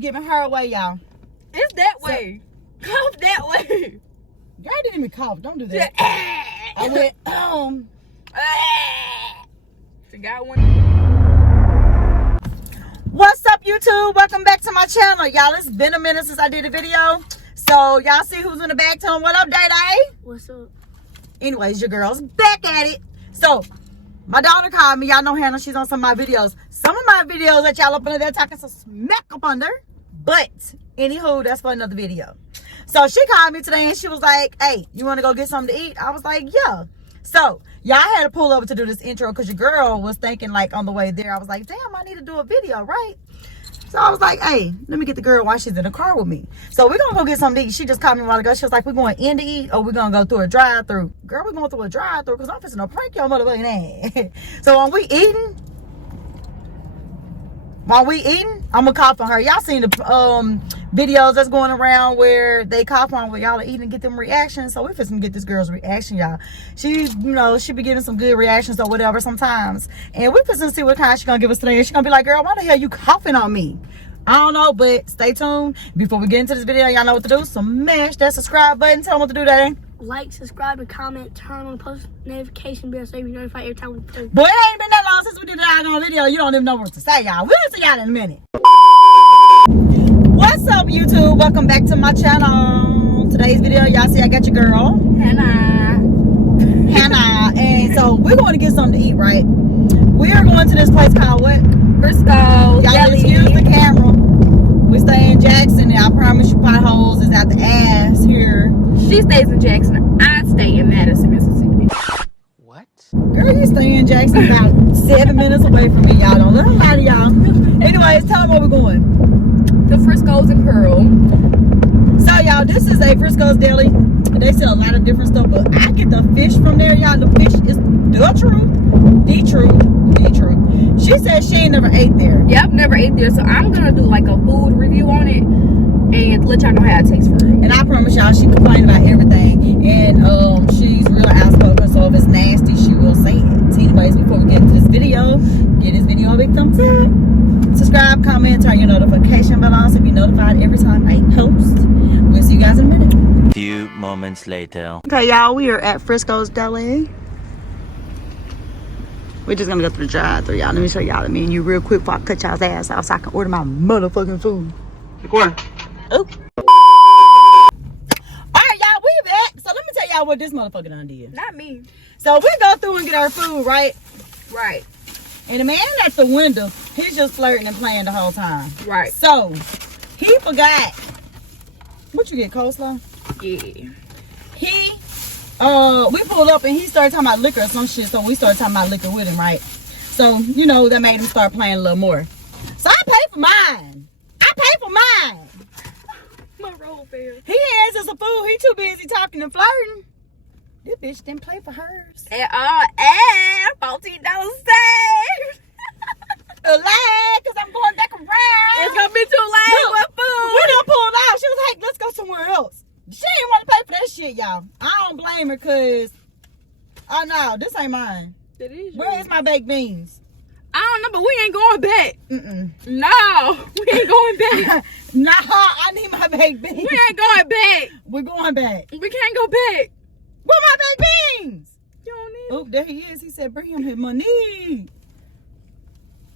giving her away, y'all. It's that way. Cough that way. Y'all didn't even cough. Don't do that. I went, Got one. What's up, YouTube? Welcome back to my channel. Y'all, it's been a minute since I did a video. So, y'all see who's in the back? Tell them what up, Day-Day? What's up? Anyways, your girl's back at it. So, my daughter called me. Y'all know Hannah. She's on some of my videos. Some of my videos that y'all up under there talking some smack up under. But, anywho, that's for another video. So, she called me today and she was like, hey, you want to go get something to eat? I was like, yeah. So, y'all had to pull over to do this intro because your girl was thinking, like, on the way there. I was like, damn, I need to do a video, right? So I was like, hey, let me get the girl while she's in the car with me. So we're going to go get something to eat. She just called me a while ago. She was like, we're going in to eat or we're going to go through a drive-through. Girl, we're going through a drive-through because I'm fixing to prank your motherfucking ass. So while we eating, I'm going to cough on her. Y'all seen the videos that's going around where they cough on where y'all are eating and get them reactions. So we're fixing to get this girl's reaction, y'all. She, she be getting some good reactions or whatever sometimes. And we're fixing to see what kind she's going to give us today. And she's going to be like, girl, why the hell you coughing on me? I don't know, but stay tuned. Before we get into this video, y'all know what to do. So smash that subscribe button. Tell them what to do, Daddy. Like, subscribe, and comment. Turn on the post notification bell so you be notified every time we post. Boy, it ain't been that long since we did that on video. You don't even know what to say, y'all. We'll see y'all in a minute. What's up, YouTube? Welcome back to my channel. Today's video, y'all see I got your girl Hannah. And so we're going to get something to eat, right? We are going to this place called what? Frisco. Y'all excuse the camera. We stay in Jackson, and I promise you potholes is out the ass here. She stays in Jackson. I stay in Madison, Mississippi. What? Girl, you stay in Jackson about 7 minutes away from me, y'all. Don't let them lie to y'all. Anyways, tell them where we're going. The Frisco's and Pearl. So, y'all, this is a Frisco's Deli. They sell a lot of different stuff, but I get the fish from there, y'all. The fish is the truth. She said she ain't never ate there. Yep, never ate there. So I'm gonna do like a food review on it and let y'all know how it tastes for real. And I promise y'all, she complains about everything. And she's real outspoken, so if it's nasty, she will say it. So anyways, before we get into this video, give this video a big thumbs up. Subscribe, comment, turn your notification bell on so be notified every time I post. We'll see you guys in a minute. Few moments later. Okay, y'all, we are at Frisco's Deli. We're just gonna go through the drive-thru, y'all. Let me show y'all the menu real quick before I cut y'all's ass off so I can order my motherfucking food. Record. Oh. Alright, y'all, we back. So let me tell y'all what this motherfucker done did. Not me. So we go through and get our food, right? Right. And the man at the window, he's just flirting and playing the whole time. Right. So he forgot. What you get, coleslaw? Yeah. We pulled up and he started talking about liquor or some shit, so we started talking about liquor with him, right? So, that made him start playing a little more. So I paid for mine. My roll fair. He hands us a food. He too busy talking and flirting. This bitch didn't pay for hers. And $14 saved. A lie, because I'm going back around. It's gonna be too late with food. We done pulled out. She was like, let's go somewhere else. She didn't want to pay for that shit, y'all. I don't blame her, because, oh no, this ain't mine. It is. Where is my baked beans? I don't know, but we ain't going back. Mm-mm. No, we ain't going back. Nah, I need my baked beans. We ain't going back. We're going back. We can't go back. Where my baked beans? You don't need Oh, there he is. He said, bring him his money.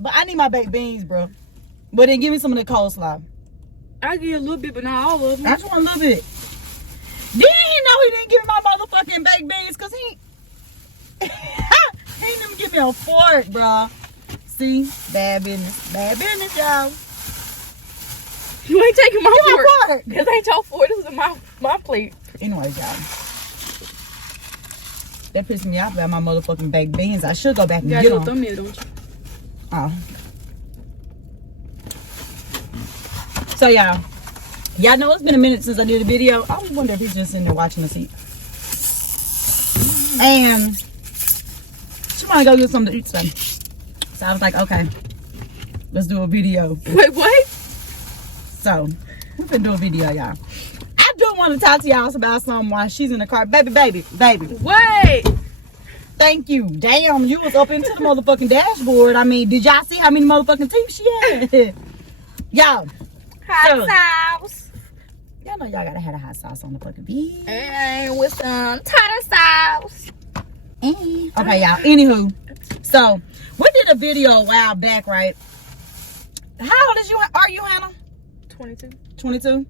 But I need my baked beans, bro. But then give me some of the coleslaw. I'll give you a little bit, but not all of them. I just want a little bit. Then he know he didn't give me my motherfucking baked beans because he ain't even give me a fork, bro. See? Bad business, y'all. You ain't taking my fork. This ain't your fork. This is my plate. Anyways, y'all. That pissed me off about my motherfucking baked beans. I should go back and You get got them. your thumbnail, don't you? Oh. So, y'all know it's been a minute since I did a video. I wonder if he's just in there watching us eat. And she want to go get something to eat today. So I was like, okay, let's do a video. Wait, what? So we finna do a video, y'all. I do want to talk to y'all about something while she's in the car. Baby. Wait. Thank you. Damn, you was up into the motherfucking dashboard. I mean, did y'all see how many motherfucking teeth she had? Y'all. Hot sauce. Y'all know y'all gotta have a hot sauce on the fucking beef. And with some tartar sauce. Okay, y'all. Anywho, so we did a video a while back, right? How old are you, Hannah? 22. 22.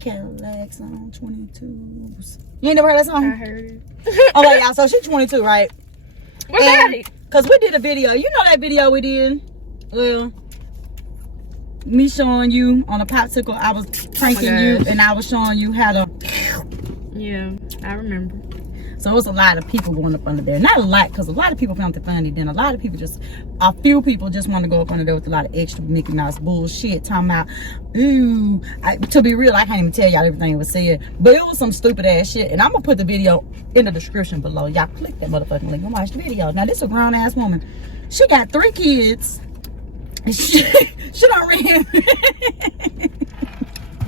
Cadillacs on 22s. You ain't never heard that song? I heard it. Okay, y'all. So she's 22, right? What's that? Cause we did a video. You know that video we did? Well, me showing you on a popsicle. I was pranking you, and I was showing you how to. Yeah, I remember. So it was a lot of people going up under there. Not a lot, because a lot of people found it funny. Then a few people just want to go up under there with a lot of extra Mickey Mouse bullshit. Talking about, ooh. To be real, I can't even tell y'all everything it was said. But it was some stupid ass shit. And I'm going to put the video in the description below. Y'all click that motherfucking link and watch the video. Now, this is a grown ass woman. She got 3 kids. And she done ran.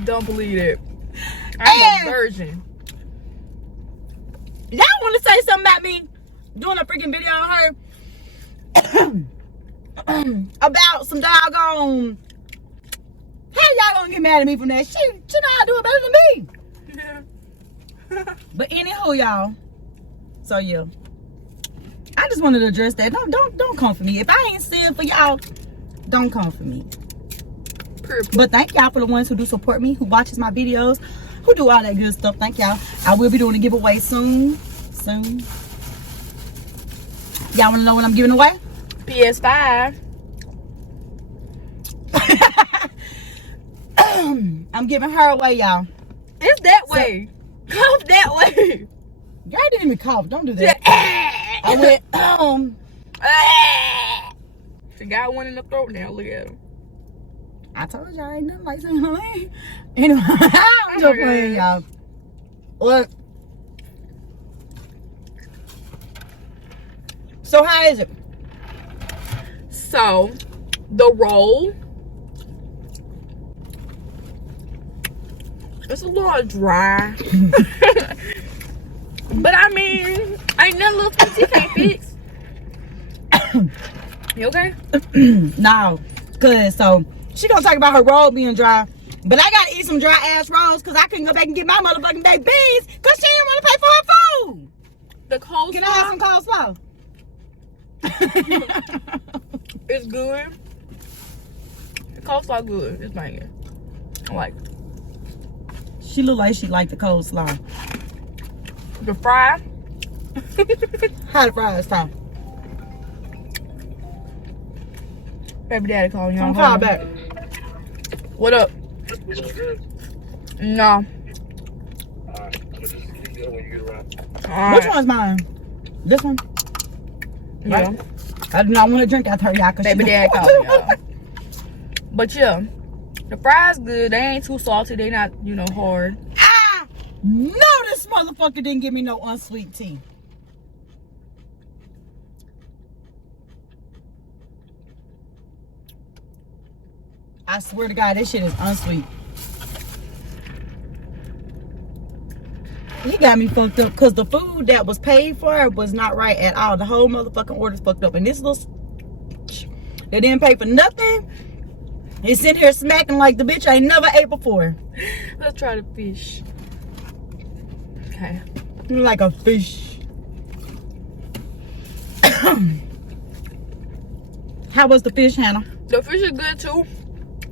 Don't believe it. I'm a virgin. Y'all want to say something about me doing a freaking video on her about some doggone. How y'all gonna get mad at me from that? She know how to do it better than me. Yeah. But anywho, y'all. So yeah, I just wanted to address that. Don't come for me. If I ain't still for y'all, don't come for me. But thank y'all for the ones who do support me, who watches my videos, who do all that good stuff. Thank y'all. I will be doing a giveaway soon. Y'all want to know what I'm giving away? PS5. I'm giving her away, y'all. It's that way. Come that way. Y'all didn't even cough. Don't do that. I went, She got one in the throat now. Look at him. I told y'all ain't nothing like saying honey. Anyway, I'm just playing, y'all. Look. So how is it? So, the roll. It's a little dry. But I mean, ain't nothing little PT can't fix. You okay? No. Cause so she gonna talk about her roll being dry. But I gotta eat some dry ass rolls because I couldn't go back and get my motherfucking baked beans because she didn't want to pay for her food. The coleslaw. Can I have some coleslaw? It's good. The coleslaw good. It's banging. I like it. She look like she liked the coleslaw. The fry. How the fries time? Baby daddy calling y'all. Come call back. What up? No. Alright. Which one's mine? This one? Yeah. Right? I do not want to drink after her, y'all. Baby daddy calling y'all. But yeah, the fries good. They ain't too salty. They not, hard. No, this motherfucker didn't give me no unsweet tea. I swear to God, this shit is unsweet. He got me fucked up because the food that was paid for was not right at all. The whole motherfucking order's fucked up. And this little they didn't pay for nothing. He's sitting here smacking like the bitch I ain't never ate before. Let's try the fish. Okay. Like a fish. How was the fish, Hannah? The fish is good too.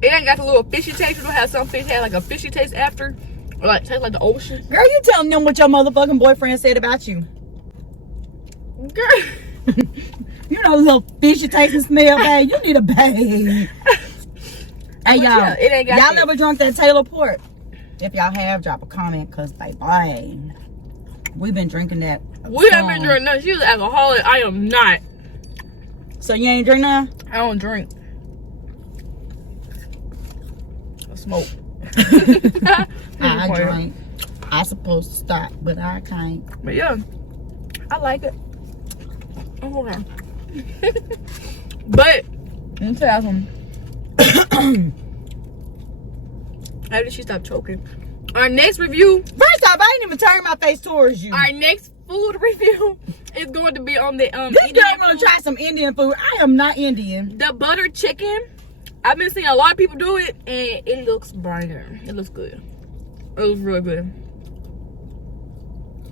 It ain't got the little fishy taste. You know how some fish have like a fishy taste after? Or like taste like the ocean? Girl, you telling them what your motherfucking boyfriend said about you. Girl. You know, little fishy taste and smell, babe. You need a babe. Hey, y'all. Yeah, it ain't got y'all that. never drunk that Taylor port? If y'all have, drop a comment. Because, baby, we've been drinking that. We haven't been drinking nothing. She's an alcoholic. I am not. So, you ain't drink none? I don't drink. I smoke. I drink. I supposed to stop, but I can't. But yeah, I like it. Oh, hold on. But, let me tell you something. How did she stop choking? Our next review. First off, I didn't even turn my face towards you. Our next food review is going to be on the This Indian girl gonna food. try some Indian food. I am not Indian. The butter chicken I've been seeing a lot of people do it, and it looks brighter. It looks good. It looks real good.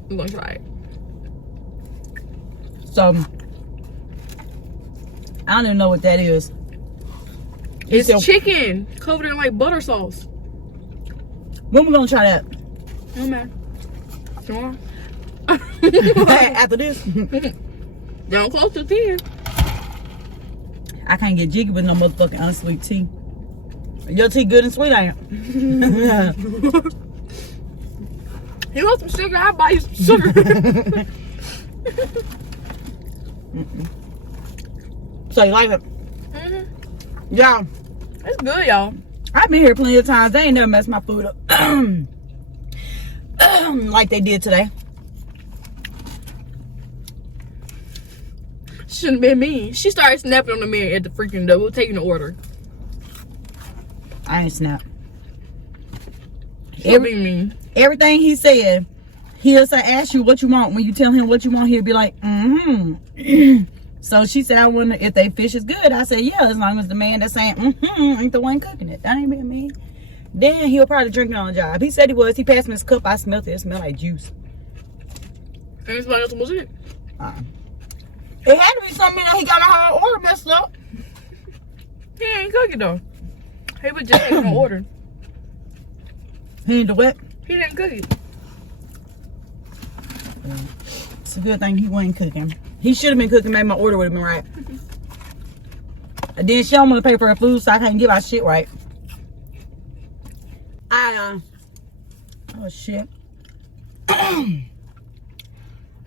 I'm gonna try it. So I don't even know what that is. It's chicken covered in like butter sauce. When we gonna try that? Oh man. Tomorrow. After this. Down close to 10. I can't get jiggy with no motherfucking unsweet tea. Your tea good and sweet, ain't it? You want some sugar? I'll buy you some sugar. So you like it? Mm-hmm. Yeah. It's good, y'all. I've been here plenty of times. They ain't never messed my food up. Like they did today. Shouldn't been me. She started snapping on the man at the freaking door. We're taking the order. I ain't snap. Shouldn't be me. Everything he said, he'll say, ask you what you want. When you tell him what you want, he'll be like, mm-hmm. So she said, I wonder if they fish is good. I said, yeah, as long as the man that's saying, mm-hmm, ain't the one cooking it. That ain't been me. Then he'll probably drink it on the job. He said he was. He passed me his cup. I smelled it. It smelled like juice. And it's like, what's it? It had to be something that he got a whole order messed up. He ain't cooking though. He was just taking an order. He ain't do what? He didn't cook it. It's a good thing he wasn't cooking. He should have been cooking. Maybe my order would have been right. And then she don't want to pay for her food, so I can't give our shit right. Oh shit.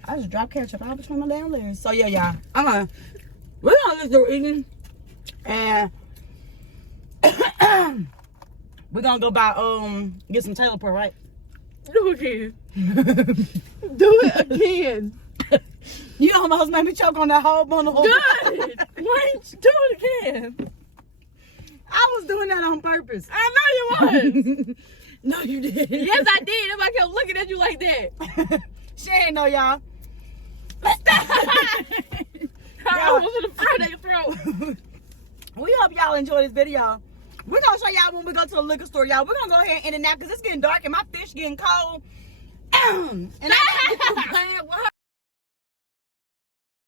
I just dropped ketchup out between my damn legs. So yeah, y'all. We're gonna just do eating, and we're gonna go buy get some Taylor pork, right? Do it again. Do it again. You almost made me choke on that whole bundle. Good. Why ain't you do it again? I was doing that on purpose. I know you was. No, you didn't. Yes, I did. If I kept looking at you like that. She ain't know, y'all. I almost in the front of your throat. We hope y'all enjoy this video. We're gonna show y'all when we go to the liquor store, y'all. We're gonna go ahead and end it now because it's getting dark and my fish getting cold. And I